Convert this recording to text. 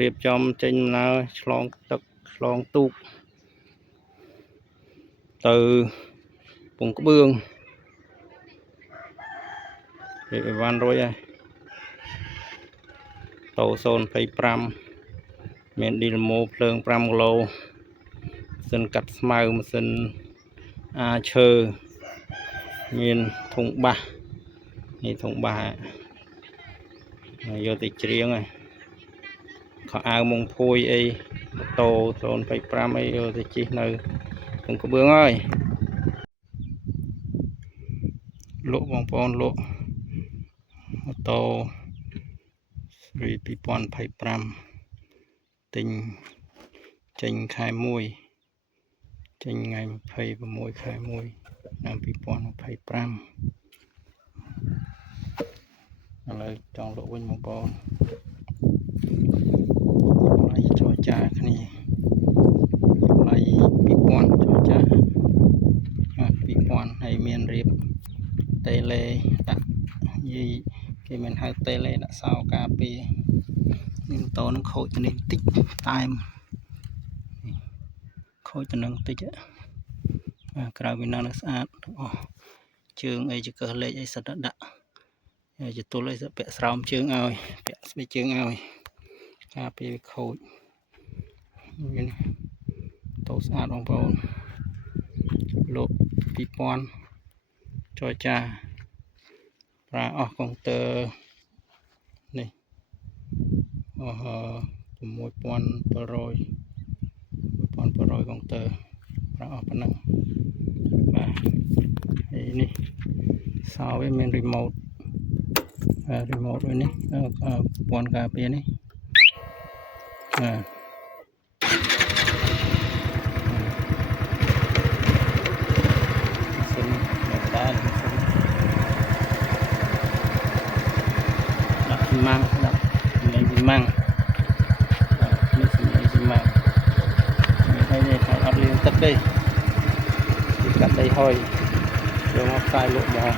រៀបចំចេញដំណើរឆ្លងទឹកឆ្លងទូកទៅពងក្បឿងរៀបអីវ៉ាន់រួចហើយតោ025មានឌីណាម៉ូភ្លើង5គីឡូម៉ាស៊ីនកាត់ស្មៅម៉ាស៊ីនអាឈើមានធុងបាសនេះធុងបាសយកទៅច្រៀងហើយខោអាវមុងភួយអីម៉ូតូ025អីយកទៅជិះនៅពងក្បឿងហើយលក់បងប្អូនលក់ម៉ូតូ2025ទិញចេញខែ1ចេញថ្ងៃ26ខែ1ឆ្នាំ2025ឥឡូវចង់លក់វិញបងប្អូនតម្លៃចរចាគ្នាតម្លៃ2000ចរចា2000ហើយមានរៀបតេឡេដាក់យីគេមានហៅតេឡេដាក់សោការពារនេះម៉ូតូនឹងខូចទៅនេះតិចតែមខូចទៅនឹងតិចក្រៅពីនឹងស្អាតទាំងអស់ជើងអីចង្កឹះលេខអីសិតតែដាក់ជាទល់អីពាក់ស្រោមជើងឲ្យពាក់ស្បែកជើងឲ្យការពារវាខូចនេះតោស្អាតបងប្អូនលោក2000ចរចាប្រើអស់កុងទ័រនេះអស់6700កុងទ័រប្រើអស់ប៉ុណ្ណឹងបាទហើយនេះសោវាមានរីម៉ូតវិញនេះពន្ធការពារនេះសិនមកដែរដាក់ពីម៉ាំងដាក់លេងពីម៉ាំងនេះសម្លេងពីម៉ាំងនេះហើយនេះអត់លៀងទឹកទេកាត់ដីហុយយកមកផ្សាយលក់មក